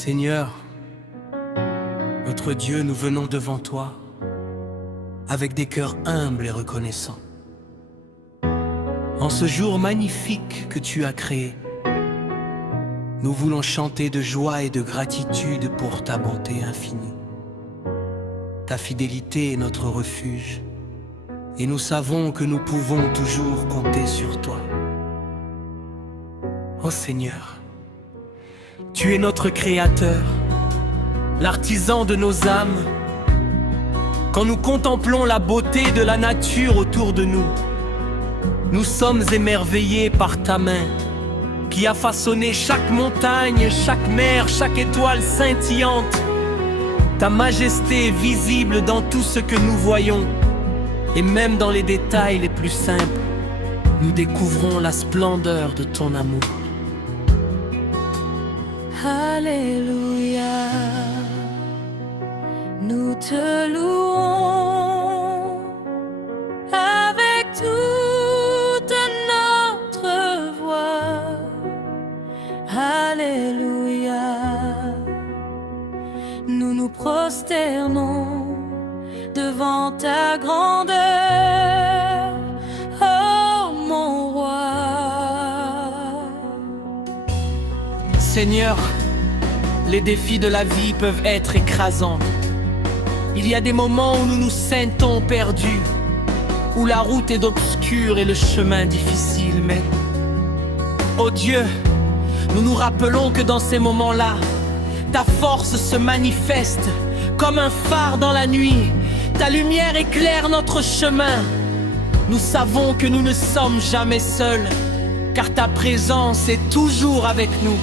Seigneur, notre Dieu, nous venons devant toi avec des cœurs humbles et reconnaissants. En ce jour magnifique que tu as créé, nous voulons chanter de joie et de gratitude pour ta bonté infinie. Ta fidélité est notre refuge, et nous savons que nous pouvons toujours compter sur toi. Ô Seigneur, tu es notre Créateur, l'artisan de nos âmes. Quand nous contemplons la beauté de la nature autour de nous, nous sommes émerveillés par ta main, qui a façonné chaque montagne, chaque mer, chaque étoile scintillante. Ta majesté est visible dans tout ce que nous voyons, et même dans les détails les plus simples, nous découvrons la splendeur de ton amour. Alléluia, nous te louons avec toute notre voix. Alléluia, nous nous prosternons devant ta grandeur, oh mon roi. Seigneur, les défis de la vie peuvent être écrasants. Il y a des moments où nous nous sentons perdus, où la route est obscure et le chemin difficile, mais, oh Dieu, nous nous rappelons que dans ces moments-là, ta force se manifeste comme un phare dans la nuit. Ta lumière éclaire notre chemin. Nous savons que nous ne sommes jamais seuls, car ta présence est toujours avec nous.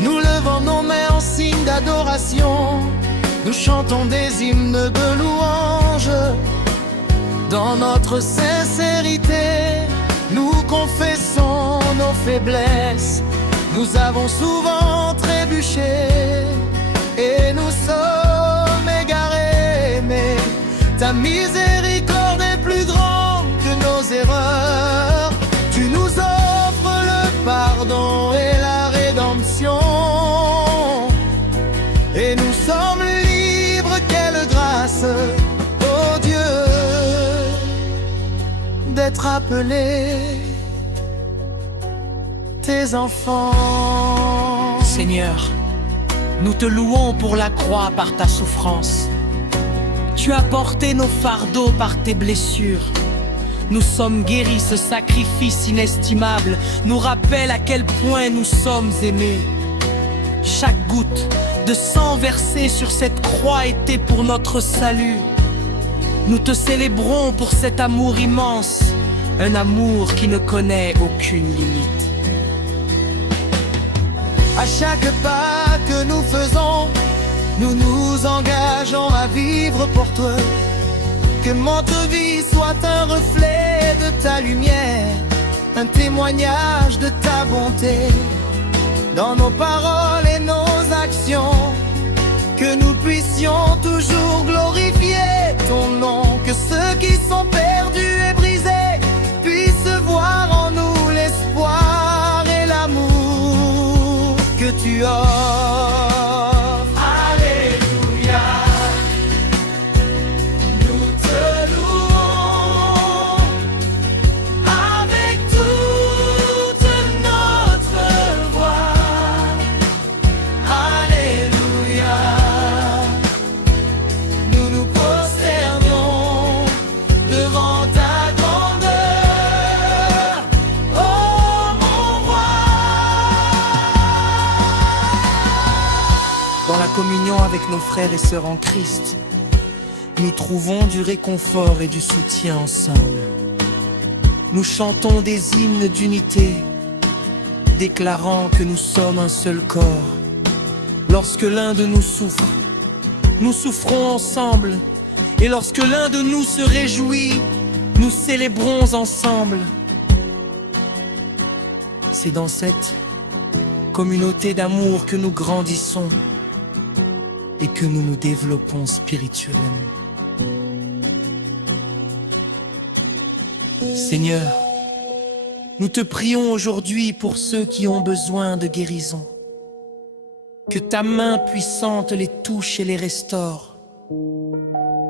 Nous levons nos mains en signe d'adoration. Nous chantons des hymnes de louange. Dans notre sincérité, nous confessons nos faiblesses. Nous avons souvent trébuché et nous sommes égarés, mais ta miséricorde est plus grande que nos erreurs. Tu nous offres le pardon et la rédemption, et nous sommes libres. Quelle grâce, oh Dieu, d'être appelés tes enfants. Seigneur, nous te louons pour la croix par ta souffrance. Tu as porté nos fardeaux par tes blessures. Nous sommes guéris, ce sacrifice inestimable nous rappelle à quel point nous sommes aimés. Chaque goutte de sang versée sur cette croix était pour notre salut. Nous te célébrons pour cet amour immense, un amour qui ne connaît aucune limite. À chaque pas que nous faisons, nous nous engageons à vivre pour toi. Que notre vie soit un reflet de ta lumière, un témoignage de ta bonté, dans nos paroles et nos actions. Que nous puissions toujours glorifier ton nom. Que ceux qui sont perdus et brisés puissent voir en nous l'espoir et l'amour que tu offres. Alléluia, nous te louons avec toute notre voix. Alléluia, nous nous prosternons devant ta grandeur, oh mon roi. Dans la communion avec nos frères et sœurs en Christ, nous trouvons du réconfort et du soutien ensemble. Nous chantons des hymnes d'unité, déclarant que nous sommes un seul corps. Lorsque l'un de nous souffre, nous souffrons ensemble. Et lorsque l'un de nous se réjouit, nous célébrons ensemble. C'est dans cette communauté d'amour que nous grandissons et que nous nous développons spirituellement. Seigneur, nous te prions aujourd'hui pour ceux qui ont besoin de guérison. Que ta main puissante les touche et les restaure.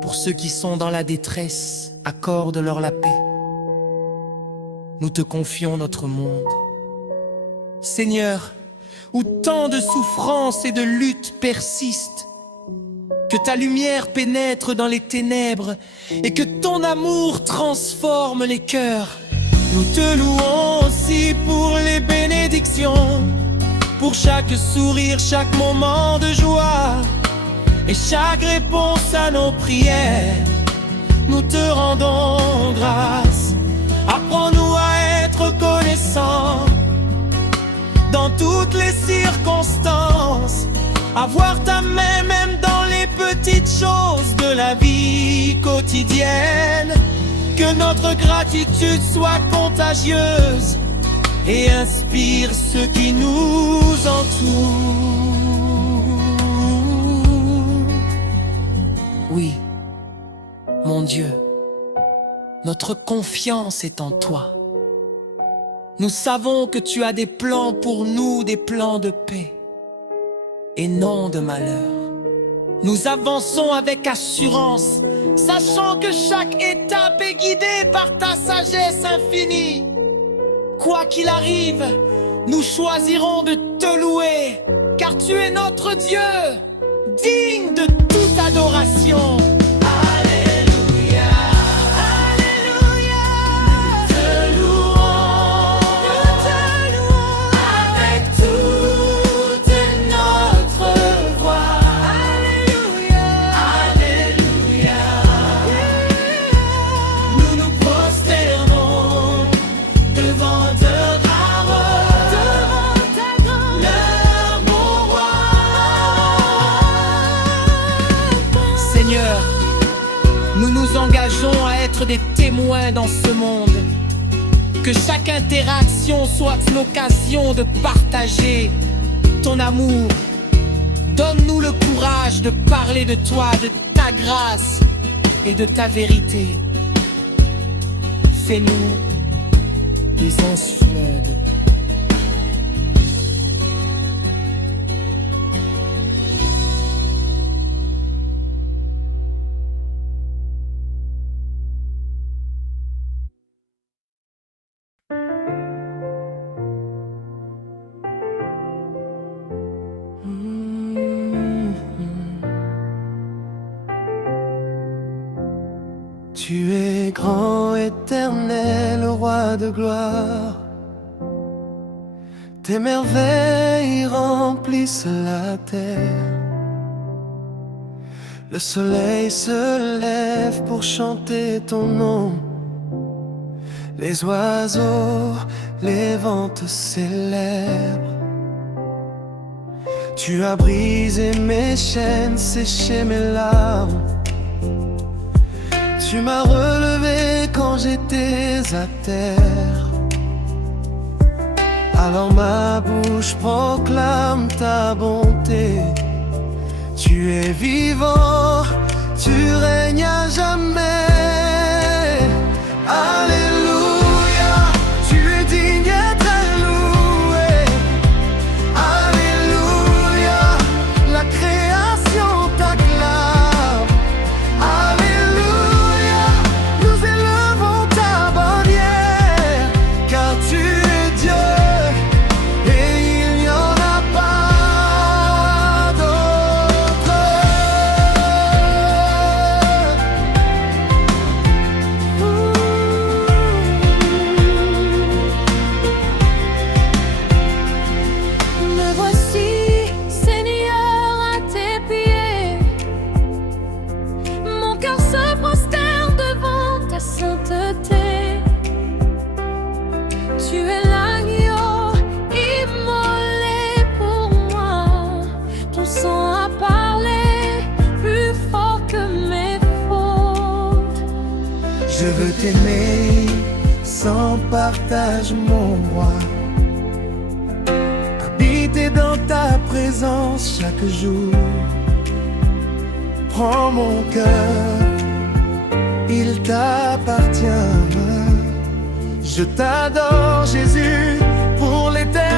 Pour ceux qui sont dans la détresse, accorde-leur la paix. Nous te confions notre monde. Seigneur, où tant de souffrances et de luttes persistent, que ta lumière pénètre dans les ténèbres et que ton amour transforme les cœurs. Nous te louons aussi pour les bénédictions, pour chaque sourire, chaque moment de joie et chaque réponse à nos prières. Nous te rendons grâce. Apprends-nous à être reconnaissants dans toutes les circonstances, à voir ta main même dans les petites choses de la vie quotidienne. Que notre gratitude soit contagieuse et inspire ceux qui nous entourent. Oui, mon Dieu, notre confiance est en toi. Nous savons que tu as des plans pour nous, des plans de paix et non de malheur. Nous avançons avec assurance, sachant que chaque étape est guidée par ta sagesse infinie. Quoi qu'il arrive, nous choisirons de te louer, car tu es notre Dieu, digne de toute adoration. Seigneur, nous nous engageons à être des témoins dans ce monde. Que chaque interaction soit l'occasion de partager ton amour. Donne-nous le courage de parler de toi, de ta grâce et de ta vérité. Fais-nous des instruments de paix. Tu es grand, éternel, roi de gloire. Tes merveilles remplissent la terre. Le soleil se lève pour chanter ton nom. Les oiseaux, les vents te célèbrent. Tu as brisé mes chaînes, séché mes larmes. Tu m'as relevé quand j'étais à terre. Alors ma bouche proclame ta bonté. Tu es vivant, tu règnes à jamais. Alléluia, tu es digne d'être loué. Alléluia, la création t'acclame. Alléluia, nous élevons ta bannière, car tu es Dieu et il n'y en a pas d'autre. Me voici, Seigneur, à tes pieds. Mon cœur se prosterne devant ta sainteté. Tu es l'agneau immolé pour moi. Ton sang a parlé plus fort que mes fautes. Je veux t'aimer sans partage, mon roi. Habiter dans ta présence chaque jour. Prends mon cœur, il t'appartient. Je t'adore, Jésus, pour l'éternité.